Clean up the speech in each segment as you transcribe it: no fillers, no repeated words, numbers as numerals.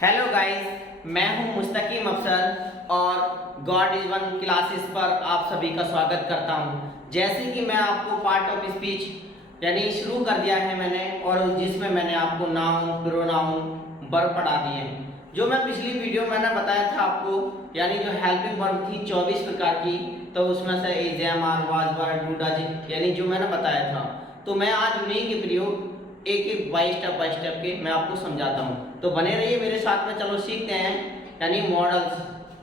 Hello guys, मैं हूं मुस्तकीम अफसर और गॉड इज वन क्लासेस पर आप सभी का स्वागत करता हूं। जैसे कि मैं आपको पार्ट ऑफ स्पीच यानी शुरू कर दिया है मैंने, और जिसमें मैंने आपको नाउन, प्रोनाउन, वर्ब पढ़ा दिए हैं। जो मैं पिछली वीडियो में मैंने बताया था आपको, यानी जो हेल्पिंग वर्ब थी 24 प्रकार की, तो उसमें से is, am, are, was, were, do, does, यानी जो मैंने बताया था, तो मैं आज उन्हीं के प्रयोग एक एक बाय स्टेप के मैं आपको समझाता हूँ। तो बने रहिए मेरे साथ में। चलो सीखते हैं, यानी मॉडल्स।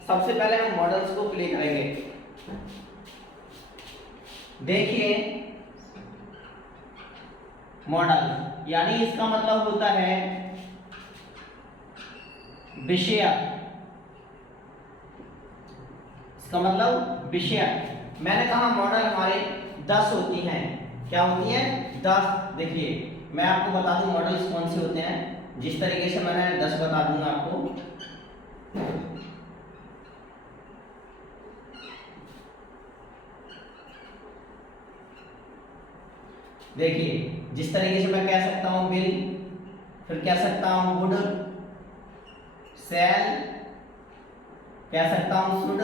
सबसे पहले हम मॉडल्स को प्ले करेंगे। देखिए, मॉडल यानी इसका मतलब होता है विषय। इसका मतलब विषय। मैंने कहा मॉडल हमारे 10 होती हैं। क्या होती हैं? 10। देखिए, मैं आपको बता दूं मॉडल्स कौन से होते हैं। जिस तरीके से मैंने 10 बता दूंगा आपको। देखिए, जिस तरीके से मैं कह सकता हूं विल, फिर कह सकता हूं वुड, शैल, कह सकता हूं शुड,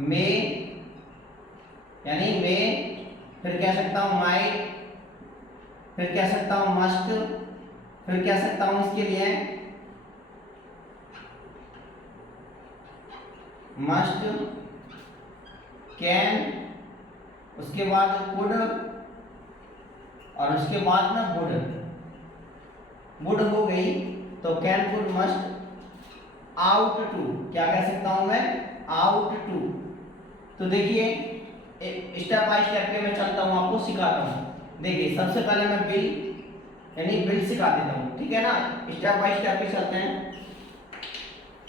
मे यानी मे, फिर कह सकता हूं माइट, फिर कह सकता हूं मस्ट, फिर कह सकता हूं इसके लिए मस्ट, कैन, उसके बाद कुड, और उसके बाद में वुड हो गई। तो can, could, must, ought to, क्या कह सकता हूं मैं? Ought to. तो देखिए, स्टेप बाय स्टेप के मैं चलता हूं, आपको सिखाता हूं। देखिए, सबसे पहले मैं बिल यानी बिल सिखा देता हूं, ठीक है ना। स्टेप बाय स्टेप पे चलते हैं।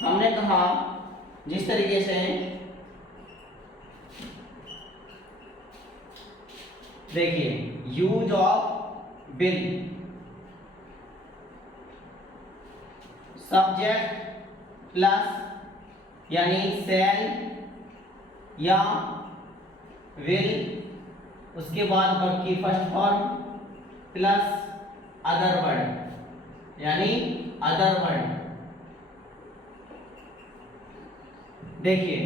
हमने कहा जिस तरीके से, देखिए, use of bill, subject plus यानी सेल या विल, उसके बाद वर्ब की first form plus other word यानी अदर वर्ड। देखिए,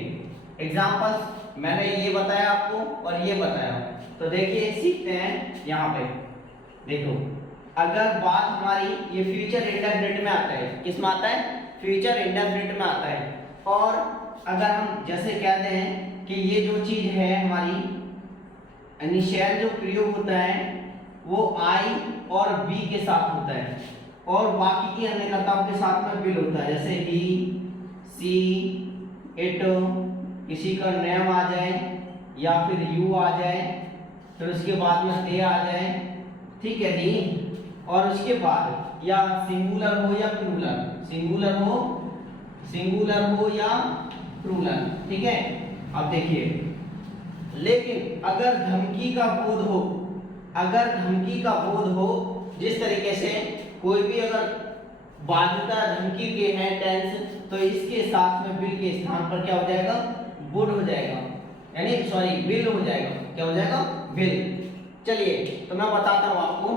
एग्जांपल्स मैंने ये बताया आपको और ये बताया। तो देखिए, सीखते हैं। यहाँ पे देखो, अगर बात हमारी ये फ्यूचर इंडेफिनिट में आता है। किस में आता है? फ्यूचर इंडेफिनिट में आता है। और अगर हम जैसे कहते हैं कि ये जो चीज है हमारी, इनिशियल जो प्रयोग होता है वो आई और बी के साथ होता है, और बाकी की अन्य कर्ताओं के साथ में विल होता है। जैसे ही, सी, इट, किसी का नेम आ जाए या फिर यू आ जाए, फिर उसके बाद में दे आ जाए, ठीक है दी। और उसके बाद या सिंगुलर हो या प्लूरल, सिंगुलर हो या प्लूरल, ठीक है। अब देखिए, लेकिन अगर धमकी का बोध हो, जिस तरीके से कोई भी अगर बाध्यता धमकी के हैं टेंस, तो इसके साथ में विल के स्थान पर क्या हो जाएगा? वुड हो जाएगा, यानी सॉरी विल हो जाएगा। क्या हो जाएगा? विल। चलिए, तो मैं बताता हूं आपको।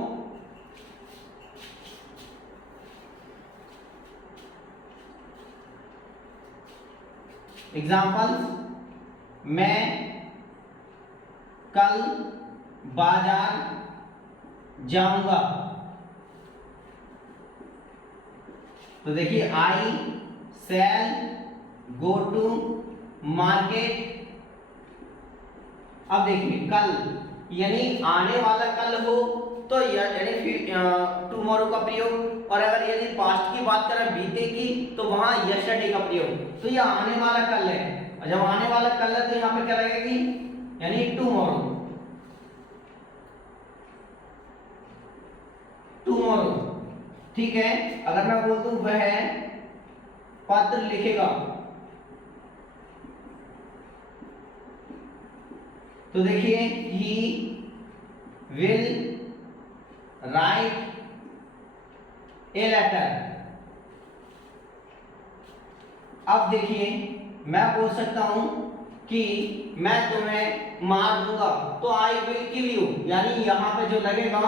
एग्जाम्पल, मैं कल बाजार जाऊंगा। तो देखिए, आई शैल गो टू मार्केट। अब देखिए, कल यानी आने वाला कल हो तो यानी टुमारो का प्रयोग, और अगर यदि पास्ट की बात करें, बीते की, तो वहां यस्टरडे का प्रयोग। तो यह आने वाला कल है, और जब आने वाला कल है तो यहाँ पे क्या लगेगी? यानी टुमारो। ठीक है। अगर मैं बोल दूं वह पत्र लिखेगा, तो देखिए, he will write a letter. अब देखिए, मैं बोल सकता हूं कि मैं तुम्हें मार दूंगा, तो आई विल किल यू, यानी यहाँ पे जो लगेगा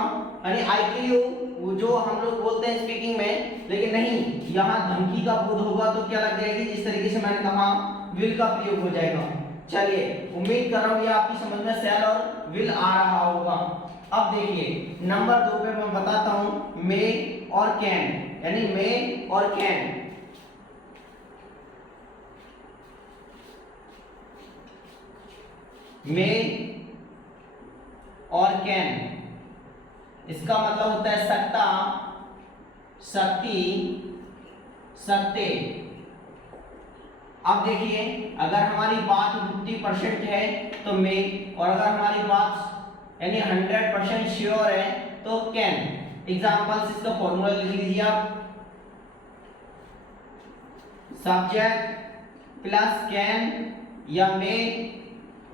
यानी आई किल यू, वो जो हम लोग बोलते हैं स्पीकिंग में, लेकिन नहीं, यहाँ धमकी का बोध होगा तो क्या लग जाएगी, जिस तरीके से मैंने कहा विल का प्रयोग हो जाएगा। चलिए उम्मीद कर रहा हूँ ये आपकी समझ में शैल और विल आ रहा होगा। अब देखिए नंबर 2 पे मैं बताता हूँ मे और कैन, यानी मे और कैन। मे और कैन, इसका मतलब होता है सकता, शक्ति, सकते। अब देखिए अगर हमारी बात 50% है तो मे, और अगर हमारी बात यानी 100% श्योर है तो कैन। एग्जांपल्स इसका फॉर्मूला लिख लीजिए आप, सब्जेक्ट प्लस कैन या मे,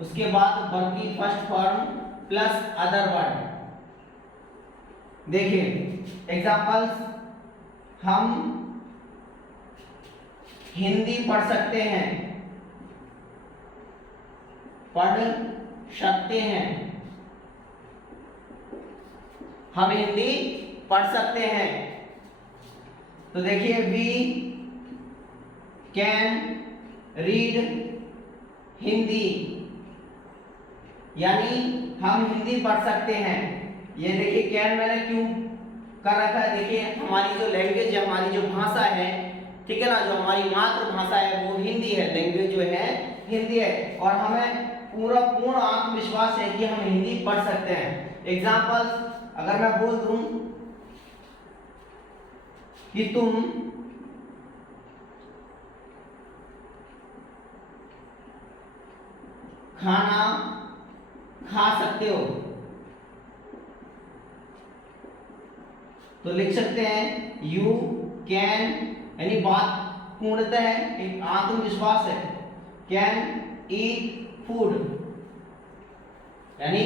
उसके बाद वर्ब की first form plus other word. देखिए एग्जांपल्स, हम हिंदी पढ़ सकते हैं, पढ़ सकते हैं, हम हिंदी पढ़ सकते हैं। तो देखिए वी कैन रीड हिंदी, यानी हम हिंदी पढ़ सकते हैं। ये देखिए कैन मैंने क्यों कर रखा है, देखिए हमारी जो लैंग्वेज है, हमारी जो भाषा है, ठीक है ना, जो हमारी मातृभाषा है वो हिंदी है, लैंग्वेज जो है हिंदी है, और हमें पूर्ण आत्मविश्वास है कि हम हिंदी पढ़ सकते हैं। एग्जाम्पल्स अगर मैं बोल दूं कि तुम खाना खा सकते हो, तो लिख सकते हैं यू कैन, यानी बात पूर्णतः है, एक आत्मविश्वास है, कैन ईट फूड, यानी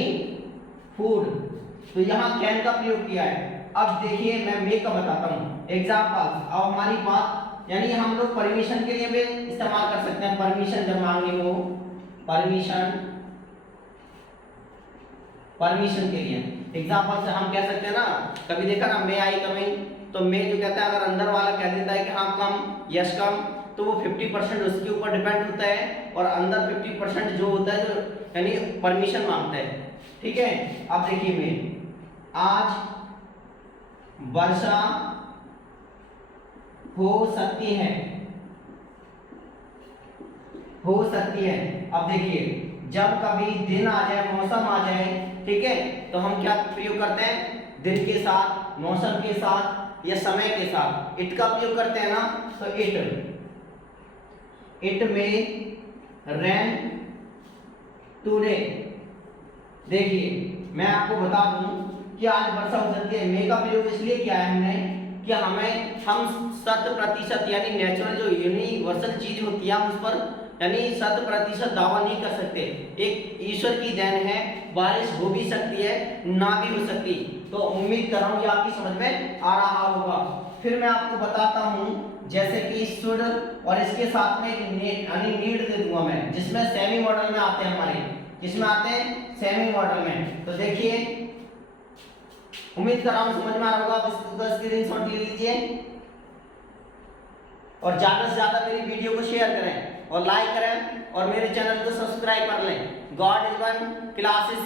फूड। तो यहाँ कैन का प्रयोग किया है। अब देखिए मैं मे का बताता हूँ एग्जाम्पल। अब हमारी बात यानी हम लोग परमिशन के लिए भी इस्तेमाल कर सकते हैं, परमिशन जब मांगनी हो, परमिशन के लिए। एग्जाम्पल से हम कह सकते हैं ना, कभी देखा ना मे आई कमिंग, तो मे जो कहता है अगर अंदर वाला कह देता है कि हाँ कम, यस कम, तो वो 50% उसके ऊपर डिपेंड होता है, और अंदर 50% जो होता है जो यानी परमिशन मांगता है, ठीक है। अब देखिए मैं, आज वर्षा हो सकती है, हो सकती है। अब देखिए जब कभी दिन आ जाए, मौसम आ जाए, ठीक है, तो हम क्या प्रयोग करते हैं, दिन के साथ, मौसम के साथ या समय के साथ इट का प्रयोग करते हैं ना, तो इट में रेन टुडे। देखिए मैं आपको बता दूं कि आज वर्षा हो सकती है, मे का प्रयोग इसलिए किया है हमने कि हम 100% यानी नेचुरल जो यूनिवर्सल चीज होती है हम उस पर यानी 100% दावा नहीं कर सकते। एक ईश्वर की देन है, बारिश हो भी सकती है, ना भी हो सकती। तो उम्मीद कर रहा हूँ ये आपकी समझ में आ रहा होगा। फिर मैं आपको बताता हूँ, जैसे कि शुड और इसके साथ में यानी नीड दे दूंगा मैं, जिसमें सेमी मॉडल में आते हैं हमारे, किसमें आते हैं, सेमी मॉडल में। तो देखिए उम्मीद कर रहा हूँ समझ में आ रहा होगा। आप इसका स्क्रीनशॉट ले लीजिए और ज्यादा से ज्यादा मेरी वीडियो को शेयर करें और लाइक करें और मेरे चैनल को सब्सक्राइब कर लें। God is one classes.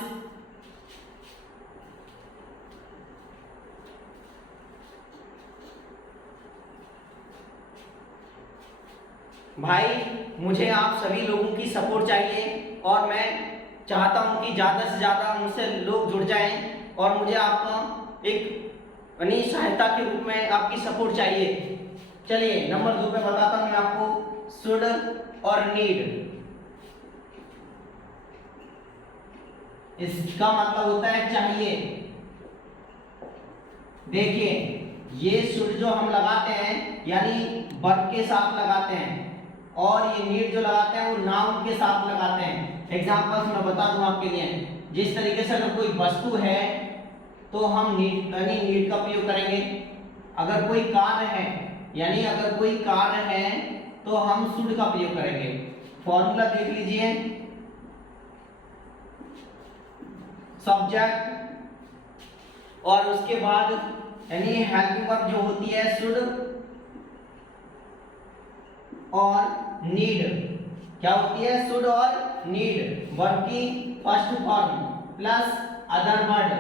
भाई मुझे आप सभी लोगों की सपोर्ट चाहिए और मैं चाहता हूं कि ज्यादा से ज्यादा मुझसे लोग जुड़ जाएं और मुझे आपका एक यानी सहायता के रूप में आपकी सपोर्ट चाहिए। चलिए नंबर 2 पे बताता हूं मैं आपको, शुड और नीड। इसका मतलब होता है चाहिए। देखिए ये शुड जो हम लगाते हैं यानी वर्ब के साथ लगाते हैं और ये नीड जो लगाते हैं वो नाउन के साथ लगाते हैं। एग्जांपल्स मैं बता दूं आपके लिए, जिस तरीके से अगर कोई वस्तु है तो हम नीड यानी नीड का प्रयोग करेंगे। अगर कोई कार्य है यानी अगर कोई कार्य है तो हम शुड का प्रयोग करेंगे। फॉर्मूला देख लीजिए, सब्जेक्ट और उसके बाद यानी हेल्पिंग वर्ब जो होती है शुड और नीड क्या होती है, शुड और नीड वर्ब की first form plus other word.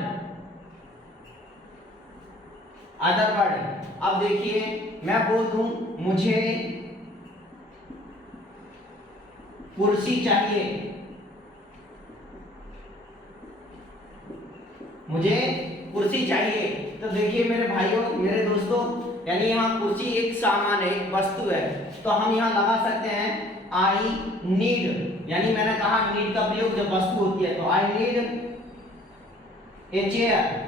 अब देखिए मैं बोल दूं मुझे कुर्सी चाहिए, मुझे कुर्सी चाहिए। तो देखिए मेरे भाइयों मेरे दोस्तों, यानी यहाँ कुर्सी एक सामान है, एक वस्तु है, तो हम यहाँ लगा सकते हैं आई नीड, यानी मैंने कहा नीड का प्रयोग जब वस्तु होती है, तो आई नीड ए चेयर।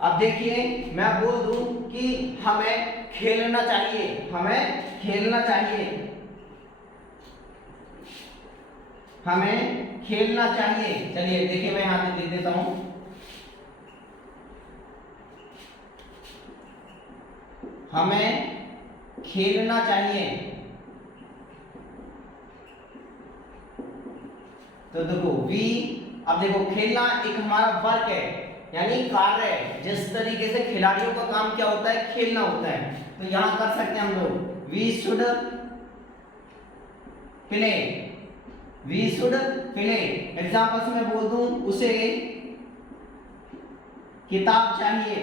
अब देखिए मैं बोल दूं कि हमें खेलना चाहिए, हमें खेलना चाहिए, हमें खेलना चाहिए। चलिए देखिए मैं यहां पे लिख देता हूं, हमें खेलना चाहिए। तो देखो वी, अब देखो खेलना एक हमारा वर्क है, यानी कार्य है, जिस तरीके से खिलाड़ियों का काम क्या होता है, खेलना होता है। तो यहां कर सकते हैं हम लोग we should play, we should play. Examples में बोल दूं उसे किताब चाहिए,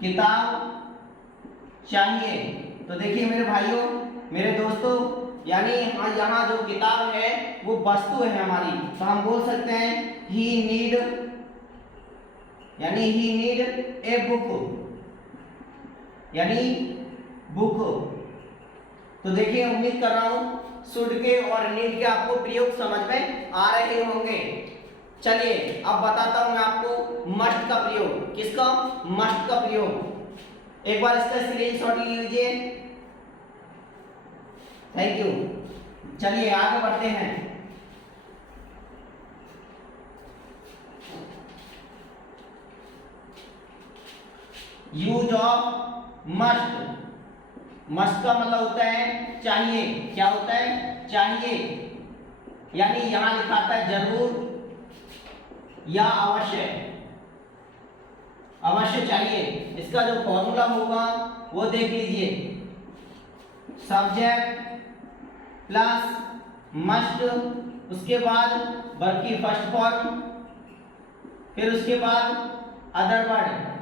किताब चाहिए। तो देखिए मेरे भाइयों मेरे दोस्तों, यानी यहाँ जो किताब है वो वस्तु है हमारी, तो हम बोल सकते हैं ही नीड, यानी ही नीड ए बुक, यानी बुक। तो देखिए उम्मीद कर रहा हूं शुड के और नीड के आपको प्रयोग समझ में आ रहे होंगे। चलिए अब बताता हूं मैं आपको मस्ट का प्रयोग। किसका? मस्ट का प्रयोग। एक बार इसका स्क्रीनशॉट ले लीजिए। Thank you. चलिए आगे बढ़ते हैं। Use of must. मस्ट का मतलब होता है चाहिए। क्या होता है? चाहिए। यानी यहां लिखा था जरूर या अवश्य, अवश्य चाहिए। इसका जो फॉर्मूला होगा वो देख लीजिए, सब्जेक्ट प्लस मस्ट, उसके बाद वर्ब की फर्स्ट फॉर्म, फिर उसके बाद अदर वर्ड।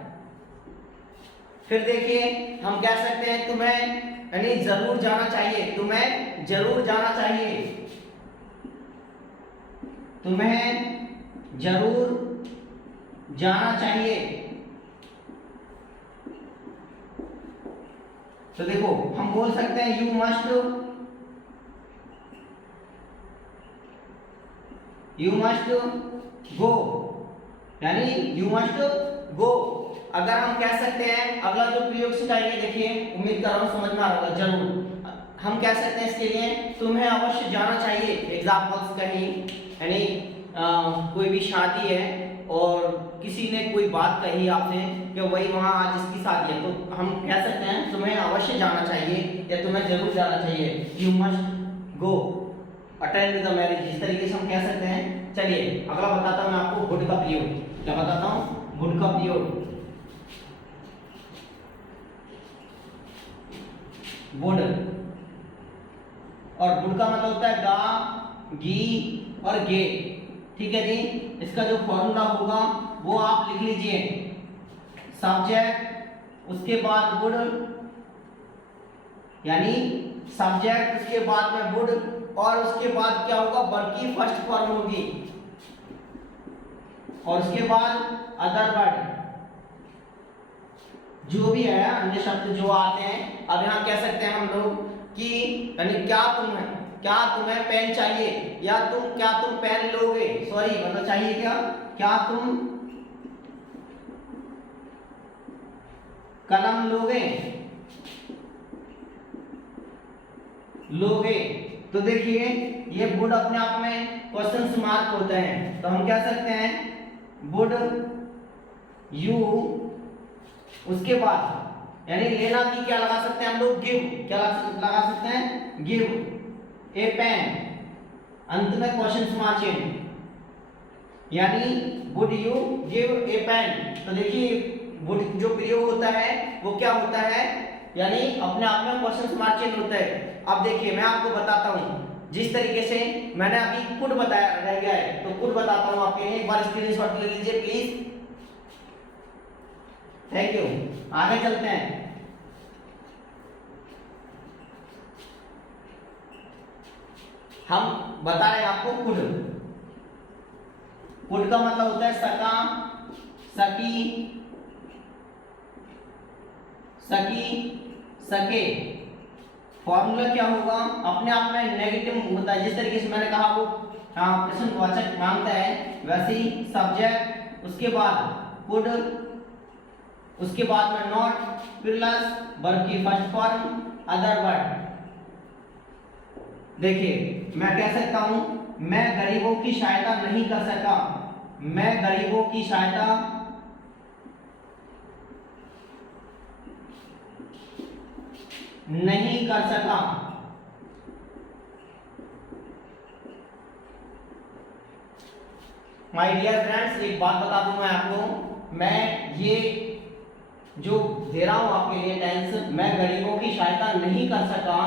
फिर देखिए हम कह सकते हैं तुम्हें, यानी जरूर जाना चाहिए, तुम्हें जरूर जाना चाहिए, तुम्हें जरूर जाना चाहिए। तो देखो हम बोल सकते हैं you must, you must go, यानी यू मस्ट गो। अगर हम कह सकते हैं अगला जो प्रयोग सिखाएंगे, देखिए उम्मीद कर रहा हूं समझ में आ रहा होगा जरूर। हम कह सकते हैं इसके लिए तुम्हें अवश्य जाना चाहिए। एग्जाम्पल्स कहीं, यानी कोई भी शादी है और किसी ने कोई बात कही आपसे कि वही वहां आज इसकी शादी है, तो हम कह सकते हैं तुम्हें अवश्य जाना चाहिए या तुम्हें जरूर जाना चाहिए, you must go attend the marriage. इस तरीके से हम कह सकते हैं। चलिए अगला बताता हूं मैं आपको वुड का प्रयोग। क्या बताता हूं? वुड का प्रयोग। वुड, और वुड का मतलब होता है गा, गी और गे। ठीक है जी। इसका जो फॉर्मूला होगा वो आप लिख लीजिए, सब्जेक्ट उसके बाद वुड, यानी सब्जेक्ट उसके बाद में वुड, और उसके बाद क्या होगा, वर्ब की फर्स्ट फॉर्म होगी, और उसके बाद अदर वर्ड जो भी है, अन्य शब्द जो आते हैं। अब यहाँ कह सकते हैं हम लोग कि यानी क्या तुम्हें पेन चाहिए, या क्या तुम पेन लोगे, सॉरी मतलब चाहिए क्या तुम कलम लोगे। तो देखिए ये वुड अपने आप में क्वेश्चन मार्क होते हैं, तो हम कह सकते हैं वुड यू, उसके बाद यानी लेना की क्या लगा सकते हैं हम लोग, गिव। क्या लगा सकते हैं? गिव ए पेन, अंत में क्वेश्चन मार्क चिन्ह, यानी would you give a pen. तो देखिए वुड जो प्रयोग होता होता है वो क्या होता है, यानी अपने आप में क्वेश्चन मार्क चिन्ह होता है। अब देखिए मैं आपको बताता हूँ, जिस तरीके से मैंने अभी कुड बताया रह गया है, तो कुड बताता हूँ आपके लिए, एक बार स्क्रीनशॉट ले लीजिए प्लीज। Thank you. आगे चलते हैं। हम बता रहे हैं आपको कुड। कुड का मतलब होता है सका, सकी, सकी, सके। फॉर्मूला क्या होगा, अपने आप में नेगेटिव होता है, जिस तरीके से मैंने कहा वो प्रश्नवाचक मांगता है, वैसे ही सब्जेक्ट, उसके बाद कुड, उसके बाद में नॉट, प्लस वर्ब की फर्स्ट फॉर्म, अदर वर्ड। देखिए मैं कह सकता हूं, मैं गरीबों की सहायता नहीं कर सका, मैं गरीबों की सहायता नहीं कर सका। माय डियर फ्रेंड्स, एक बात बता दूं मैं आपको, मैं ये जो दे रहा हूं आपके लिए टेंस, मैं गरीबों की सहायता नहीं कर सका,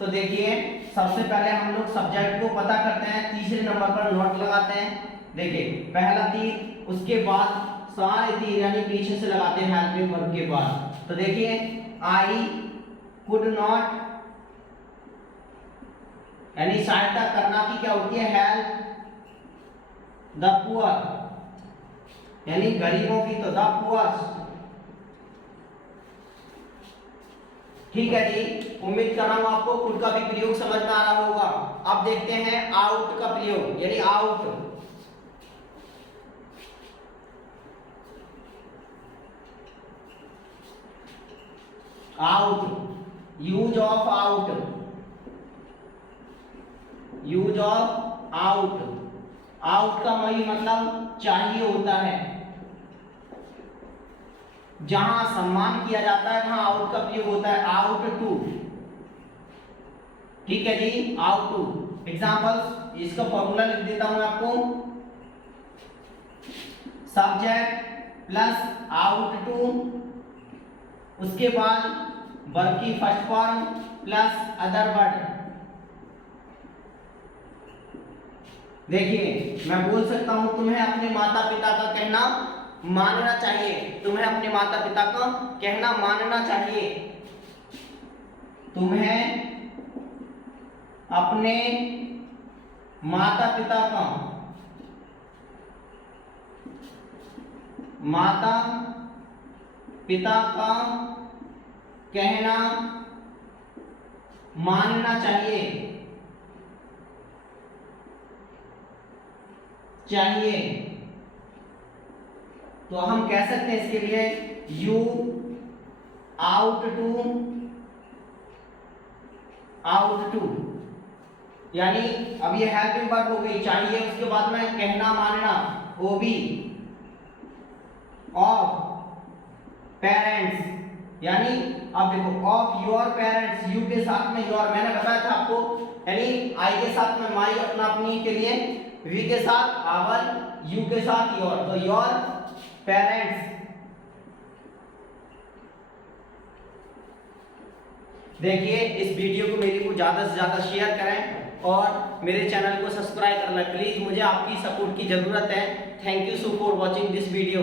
तो देखिए सबसे पहले हम लोग सब्जेक्ट को पता करते हैं, तीसरे नंबर पर नॉट लगाते हैं। देखिए पहला तीर, उसके बाद सारे तीर यानी पीछे से लगाते हैं हेल्पिंग वर्ब के बाद। तो देखिए आई कुड नॉट, यानी सहायता करना की क्या होती है, हेल्प द पुअर, यानी गरीबों की, तो द पुअर। ठीक है जी, उम्मीद कर रहा हूं आपको कुड का भी प्रयोग समझ में आ रहा होगा। अब देखते हैं आउट का प्रयोग, यानी out. Out, use of out, use of out. Out का वही मतलब चाहिए होता है, जहां सम्मान किया जाता है वहां आउट का प्रयोग होता है, आउट टू। ठीक है जी, आउट टू। एग्जांपल्स, इसका फॉर्मूला लिख देता हूं आपको, सब्जेक्ट प्लस आउट टू, उसके बाद वर्ब की first form plus other word. देखिए मैं बोल सकता हूं, तुम्हें अपने माता पिता का कहना मानना चाहिए, तुम्हें अपने माता पिता का कहना मानना चाहिए, तुम्हें अपने माता पिता का, माता पिता का कहना मानना चाहिए, चाहिए। तो हम कह सकते हैं इसके लिए you ought to, ought to, यानी अब ये हेल्पिंग वर्ब हो गई, चाहिए, उसके बाद में कहना मानना, वो भी ऑफ पेरेंट्स, यानी अब देखो ऑफ योर पेरेंट्स, यू के साथ में योर, मैंने बताया था आपको, यानी आई के साथ में माई अपना अपनी के लिए, वी के साथ आवर, यू के साथ योर, तो योर पेरेंट्स। देखिए इस वीडियो को मेरे को ज़्यादा से ज़्यादा शेयर करें और मेरे चैनल को सब्सक्राइब करना प्लीज़, मुझे आपकी सपोर्ट की ज़रूरत है। Thank you so for watching this video.